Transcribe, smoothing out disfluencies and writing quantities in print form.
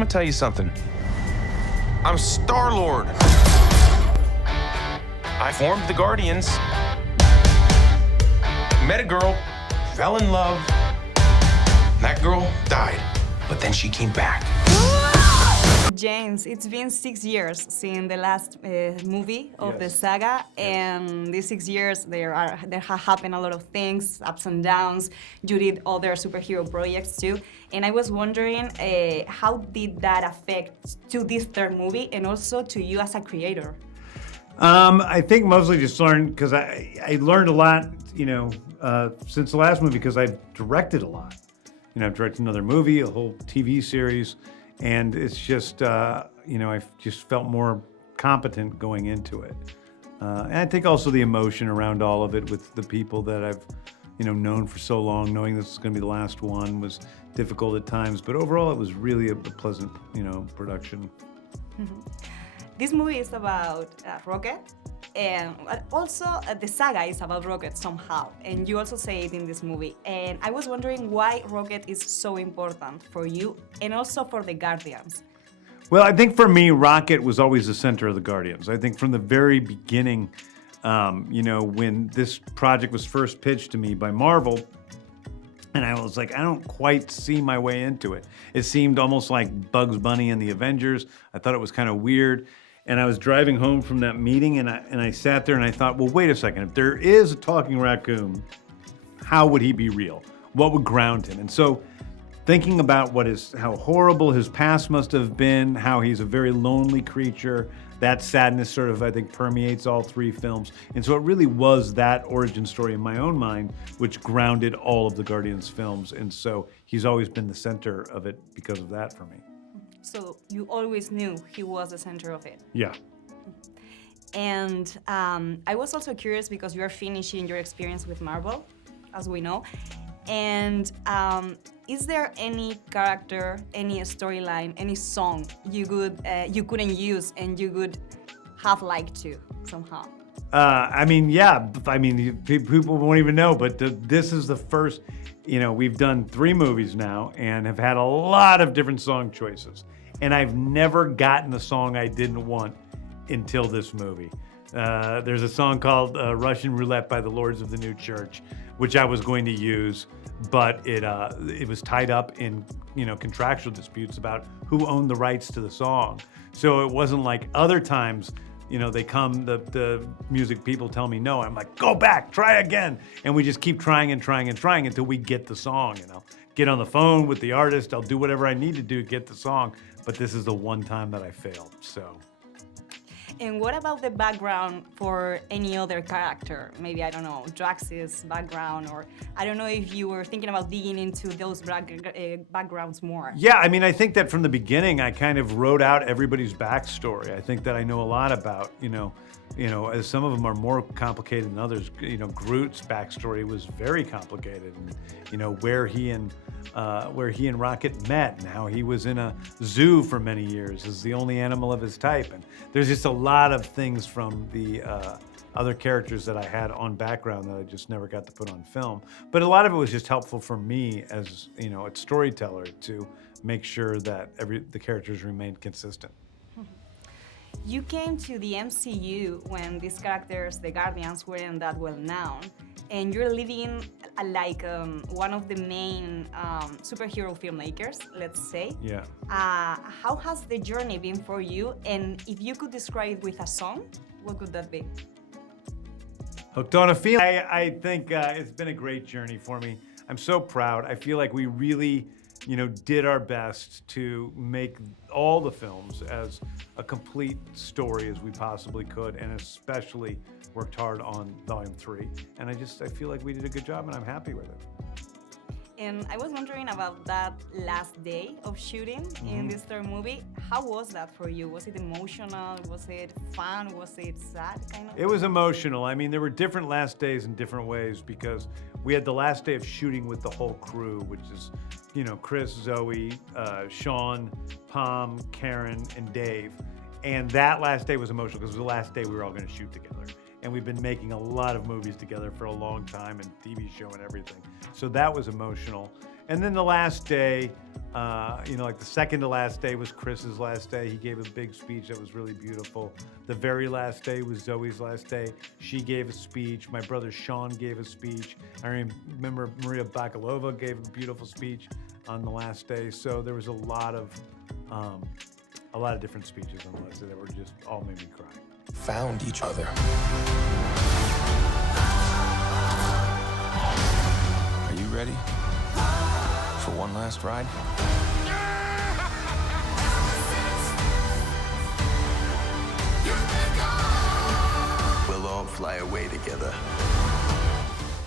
gonna tell you something. I'm Star-Lord. I formed the Guardians, met a girl, fell in love. That girl died, but then she came back. James, it's been 6 years since the last movie of the saga, and these 6 years there have happened a lot of things, ups and downs. You did other superhero projects too, and I was wondering how did that affect to this third movie and also to you as a creator? I think mostly just learned because I learned a lot, since the last movie because I've directed a lot. I've directed another movie, a whole TV series. And it's just, I just felt more competent going into it. And I think also the emotion around all of it with the people that I've, known for so long, knowing this is going to be the last one was difficult at times. But overall, it was really a pleasant, production. Mm-hmm. This movie is about Rocket. And also, the saga is about Rocket somehow, and you also say it in this movie. And I was wondering why Rocket is so important for you and also for the Guardians. Well, I think for me, Rocket was always the center of the Guardians. I think from the very beginning, when this project was first pitched to me by Marvel, and I was like, I don't quite see my way into it. It seemed almost like Bugs Bunny and the Avengers. I thought it was kind of weird. And I was driving home from that meeting, and I sat there and I thought, well, wait a second. If there is a talking raccoon, how would he be real? What would ground him? And so thinking about how horrible his past must have been, how he's a very lonely creature, that sadness sort of, I think, permeates all three films. And so it really was that origin story in my own mind, which grounded all of the Guardians films. And so he's always been the center of it because of that for me. So you always knew he was the center of it? Yeah. And I was also curious because you are finishing your experience with Marvel, as we know. And is there any character, any storyline, any song you couldn't use and you would have liked to somehow? People won't even know, but this is the first, we've done 3 movies now and have had a lot of different song choices. And I've never gotten a song I didn't want until this movie. There's a song called Russian Roulette by the Lords of the New Church, which I was going to use, but it was tied up in, contractual disputes about who owned the rights to the song. So it wasn't like other times, the music people tell me no. I'm like, go back, try again. And we just keep trying and trying and trying until we get the song, Get on the phone with the artist. I'll do whatever I need to do to get the song. But this is the one time that I failed, so. And what about the background for any other character? Maybe, I don't know, Drax's background, or I don't know if you were thinking about digging into those backgrounds more. Yeah, I think that from the beginning, I kind of wrote out everybody's backstory. I think that I know a lot about, as some of them are more complicated than others. Groot's backstory was very complicated, and where he and Rocket met, and how he was in a zoo for many years as the only animal of his type. And there's just a lot of things from the other characters that I had on background that I just never got to put on film. But a lot of it was just helpful for me as a storyteller to make sure that the characters remained consistent. You came to the MCU when these characters, the Guardians, weren't that well known, and you're living like one of the main superhero filmmakers, let's say. Yeah. How has the journey been for you? And if you could describe it with a song, what could that be? Hooked on a Feeling. I think it's been a great journey for me. I'm so proud. I feel like we really, did our best to make all the films as a complete story as we possibly could, and especially worked hard on Volume 3. And I feel like we did a good job, and I'm happy with it. And I was wondering about that last day of shooting in this third movie. How was that for you? Was it emotional? Was it fun? Was it sad, kind of? It was emotional. There were different last days in different ways because we had the last day of shooting with the whole crew, which is, Chris, Zoe, Sean, Pom, Karen, and Dave. And that last day was emotional because it was the last day we were all going to shoot together. And we've been making a lot of movies together for a long time, and TV show and everything. So that was emotional. And then the last day You know, like the second to last day was Chris's last day. He gave a big speech that was really beautiful. The very last day was Zoe's last day. She gave a speech. My brother Sean gave a speech. I remember Maria Bakalova gave a beautiful speech on the last day. So there was a lot of different speeches on the last day that were just all made me cry. Found each other. Are you ready for one last ride? We'll all fly away together.